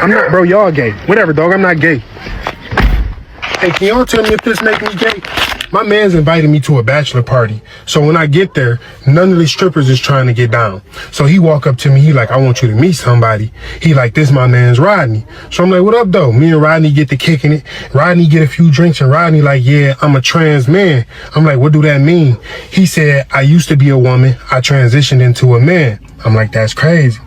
I'm not, bro. Y'all gay. Whatever, dog. I'm not gay. Hey, can y'all tell me if this make me gay? My man's invited me to a bachelor party. So when I get there, none of the strippers is trying to get down. So he walk up to me. He like, I want you to meet somebody. He like, this my man's Rodney. So I'm like, what up, though? Me and Rodney get to kicking it. Rodney get a few drinks, and Rodney like, yeah, I'm a trans man. I'm like, what do that mean? He said, I used to be a woman. I transitioned into a man. I'm like, that's crazy.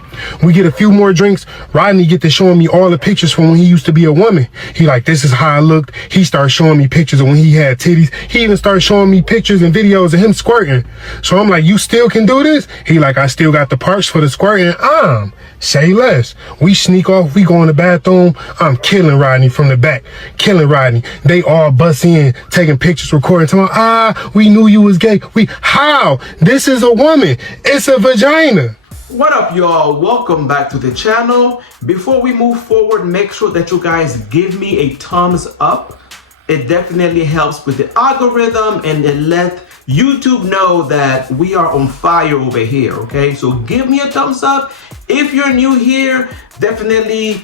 We get a few more drinks. Rodney get to showing me all the pictures from when he used to be a woman. He like, this is how I looked. He started showing me pictures of when he had titties. He even started showing me pictures and videos of him squirting. So I'm like, you still can do this? He like, I still got the parts for the squirting. Say less. We sneak off. We go in the bathroom. I'm killing Rodney from the back. Killing Rodney. They all bust in, taking pictures, recording. Talking, we knew you was gay. How? This is a woman. It's a vagina. What up, y'all? Welcome back to the channel. Before we move forward, make sure that you guys give me a thumbs up. It definitely helps with the algorithm and it let YouTube know that we are on fire over here, okay? So give me a thumbs up. If you're new here, definitely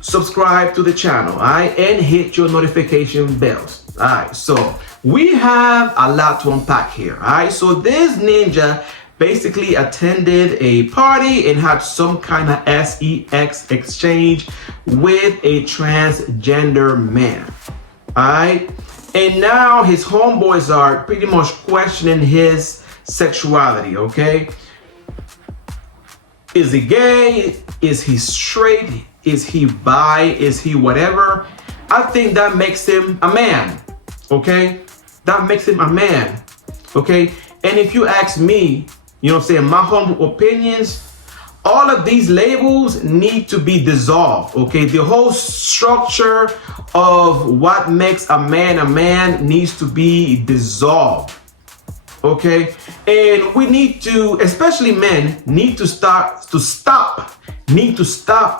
subscribe to the channel, all right? And hit your notification bells, all right? So we have a lot to unpack here, all right? So this ninja basically attended a party and had some kind of sex exchange with a transgender man. Alright? And now his homeboys are pretty much questioning his sexuality, okay? Is he gay? Is he straight? Is he bi? Is he whatever? I think that makes him a man, okay? That makes him a man, okay? And if you ask me, you know what I'm saying, my humble opinions, all of these labels need to be dissolved, okay? The whole structure of what makes a man needs to be dissolved, okay? And we need to, especially men, need to stop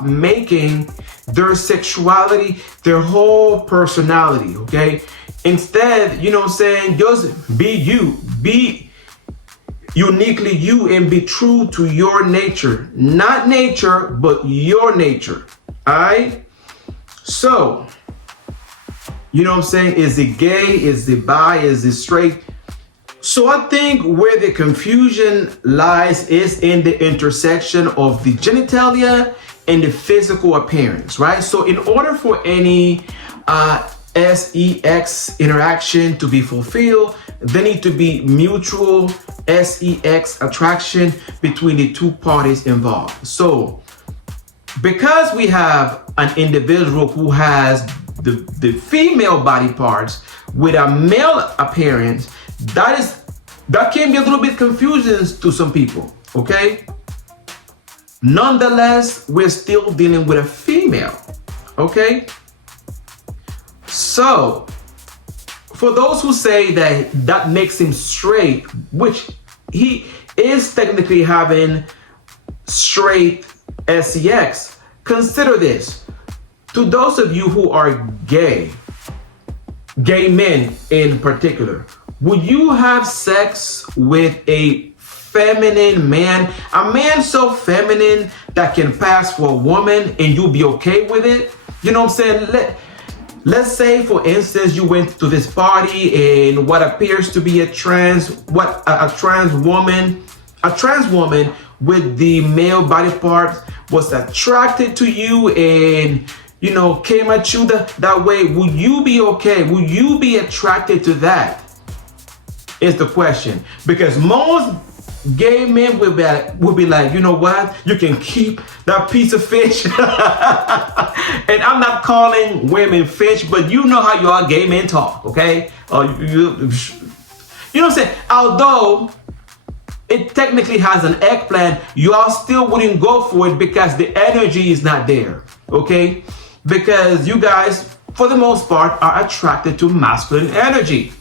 making their sexuality their whole personality, okay? Instead, you know what I'm saying, just be you, be uniquely you and be true to your nature. Not nature, but your nature. Alright? So, you know what I'm saying? Is it gay? Is it bi? Is it straight? So I think where the confusion lies is in the intersection of the genitalia and the physical appearance, right? So in order for any sex interaction to be fulfilled, there need to be mutual sex attraction between the two parties involved. So because we have an individual who has the female body parts with a male appearance, that can be a little bit confusing to some people, okay? Nonetheless, we're still dealing with a female, okay? So, for those who say that makes him straight, which he is technically having straight sex, consider this. To those of you who are gay men in particular, would you have sex with a feminine man, a man so feminine that can pass for a woman and you'll be okay with it? You know what I'm saying? Let's say, for instance, you went to this party and what appears to be a trans woman with the male body parts was attracted to you and, you know, came at you that way. Would you be okay? Would you be attracted to that? Is the question. Because most gay men will be like, you know what? You can keep that piece of fish. And I'm not calling women fish, but you know how y'all gay men talk, okay? You know what I'm saying? Although it technically has an eggplant, y'all still wouldn't go for it because the energy is not there, okay? Because you guys, for the most part, are attracted to masculine energy,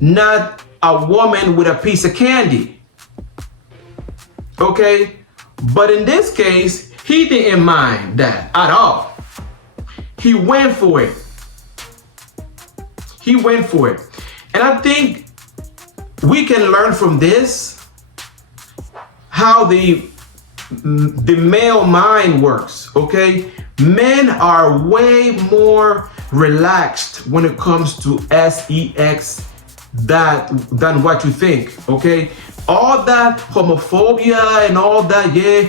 not a woman with a piece of candy, okay? But in this case, he didn't mind that at all. He went for it. He went for it. And I think we can learn from this how the the male mind works, okay? Men are way more relaxed when it comes to sex than what you think, okay? All that homophobia and all that, yeah,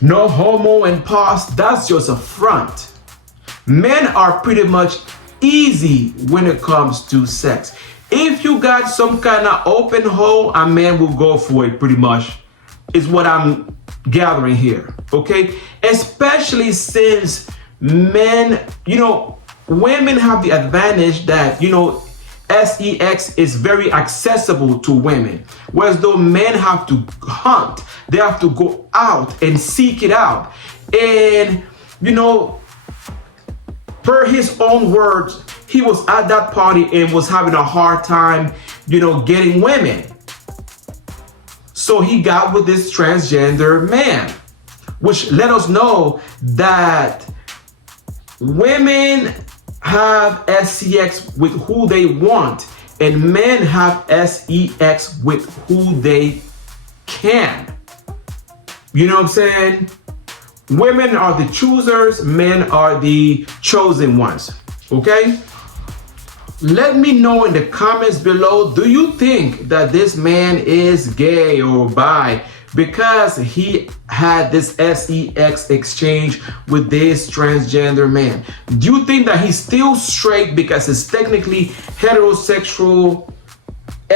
no homo and pos, that's just a front. Men are pretty much easy when it comes to sex. If you got some kind of open hole, a man will go for it pretty much, is what I'm gathering here, okay? Especially since men, women have the advantage that, sex is very accessible to women. Whereas though men have to hunt, they have to go out and seek it out. And, per his own words, he was at that party and was having a hard time, getting women. So he got with this transgender man, which let us know that women have sex with who they want, and men have sex with who they can. You know what I'm saying? Women are the choosers, men are the chosen ones. Okay? Let me know in the comments below, do you think that this man is gay or bi because he had this sex exchange with this transgender man? Do you think that he's still straight because it's technically heterosexual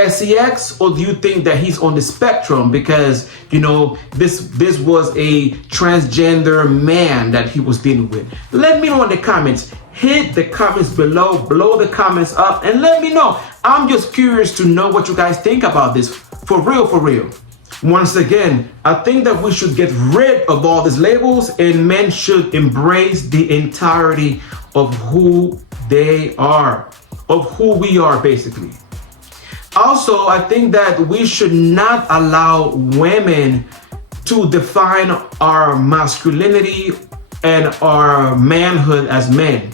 sex, or do you think that he's on the spectrum because this was a transgender man that he was dealing with? Let me know in the comments. Hit the comments below, blow the comments up, and let me know. I'm just curious to know what you guys think about this. For real, for real. Once again, I think that we should get rid of all these labels, and men should embrace the entirety of who they are, of who we are basically. Also, I think that we should not allow women to define our masculinity and our manhood as men.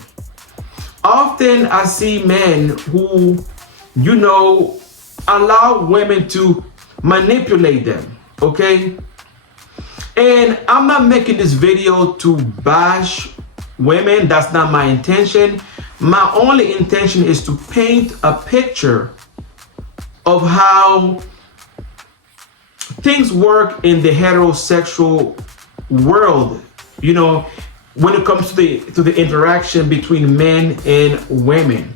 Often I see men who, allow women to manipulate them, okay? And I'm not making this video to bash women. That's not my intention. My only intention is to paint a picture of how things work in the heterosexual world, when it comes to the interaction between men and women.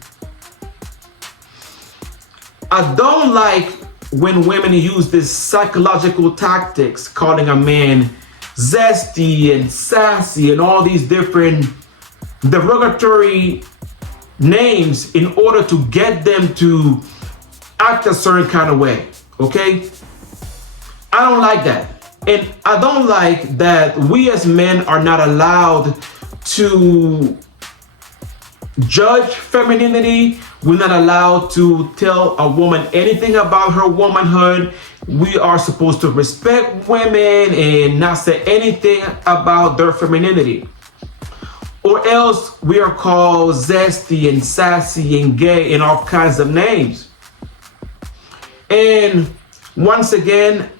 I don't like when women use this psychological tactics, calling a man zesty and sassy and all these different derogatory names in order to get them to act a certain kind of way, okay? I don't like that. And I don't like that we as men are not allowed to judge femininity. We're not allowed to tell a woman anything about her womanhood. We are supposed to respect women and not say anything about their femininity. Or else we are called zesty and sassy and gay and all kinds of names. And once again,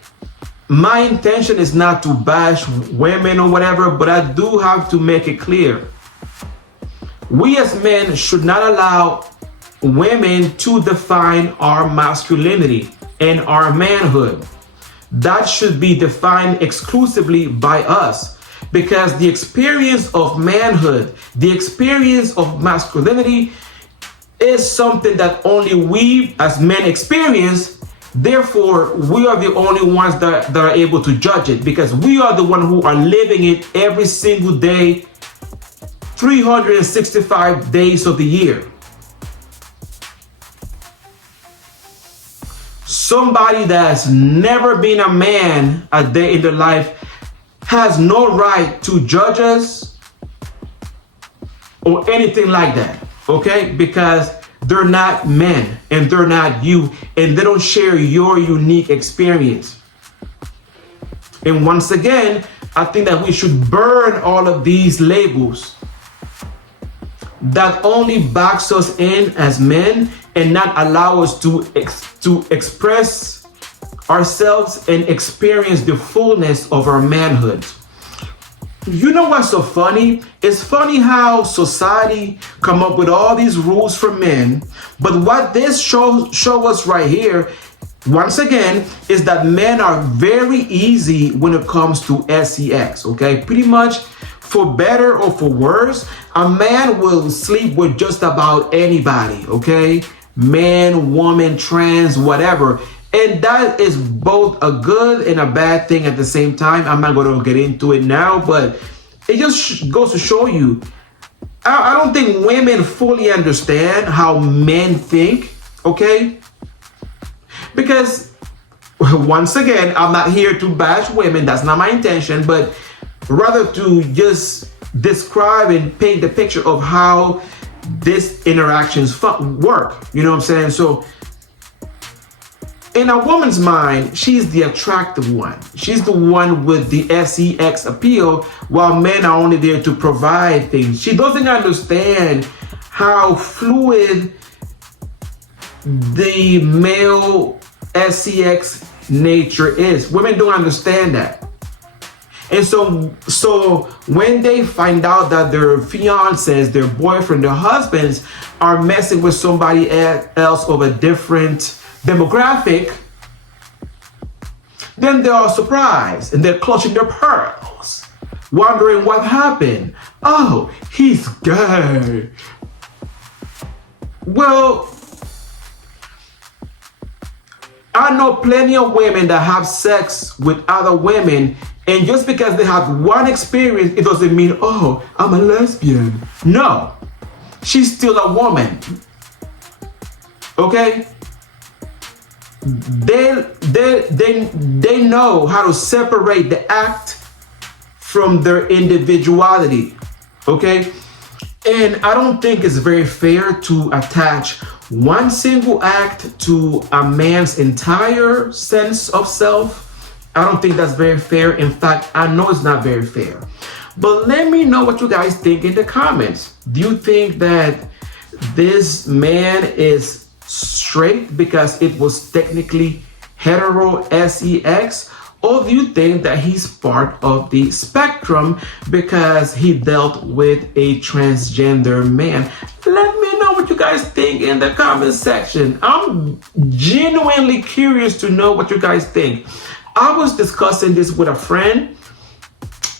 my intention is not to bash women or whatever, but I do have to make it clear. We as men should not allow women to define our masculinity and our manhood. That should be defined exclusively by us, because the experience of manhood, the experience of masculinity is something that only we as men experience. Therefore, we are the only ones that are able to judge it, because we are the ones who are living it every single day, 365 days of the year. Somebody that's never been a man a day in their life has no right to judge us or anything like that, okay? Because they're not men and they're not you, and they don't share your unique experience. And once again, I think that we should burn all of these labels that only box us in as men and not allow us to express ourselves and experience the fullness of our manhood. You know what's so funny? It's funny how society come up with all these rules for men, but what this show us right here, once again, is that men are very easy when it comes to sex, okay? Pretty much, for better or for worse, a man will sleep with just about anybody, okay? Man, woman, trans, whatever. And that is both a good and a bad thing at the same time. I'm not going to get into it now, but it just goes to show you, I don't think women fully understand how men think, okay? Because, once again, I'm not here to bash women. That's not my intention, but rather to just describe and paint the picture of how these interactions work. You know what I'm saying? So, in a woman's mind, she's the attractive one. She's the one with the sex appeal, while men are only there to provide things. She doesn't understand how fluid the male sex nature is. Women don't understand that. And so when they find out that their fiancés, their boyfriend, their husbands are messing with somebody else of a different demographic, then they are surprised and they're clutching their pearls, wondering what happened. Oh, he's gay. Well, I know plenty of women that have sex with other women, and just because they have one experience, it doesn't mean, oh, I'm a lesbian. No, she's still a woman. Okay? They know how to separate the act from their individuality. Okay? And I don't think it's very fair to attach one single act to a man's entire sense of self. I don't think that's very fair. In fact, I know it's not very fair. But let me know what you guys think in the comments. Do you think that this man is straight because it was technically hetero sex? Or do you think that he's part of the spectrum because he dealt with a transgender man? Let me know what you guys think in the comment section. I'm genuinely curious to know what you guys think. I was discussing this with a friend,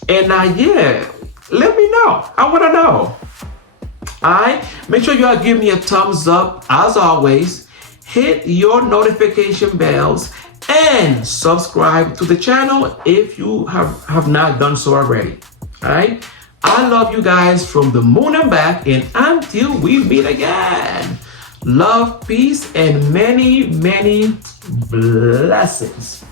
and yeah, let me know. I want to know. Alright, make sure you all give me a thumbs up. As always, hit your notification bells and subscribe to the channel if you have not done so already. Alright, I love you guys from the moon and back, and until we meet again, love, peace, and many, many blessings.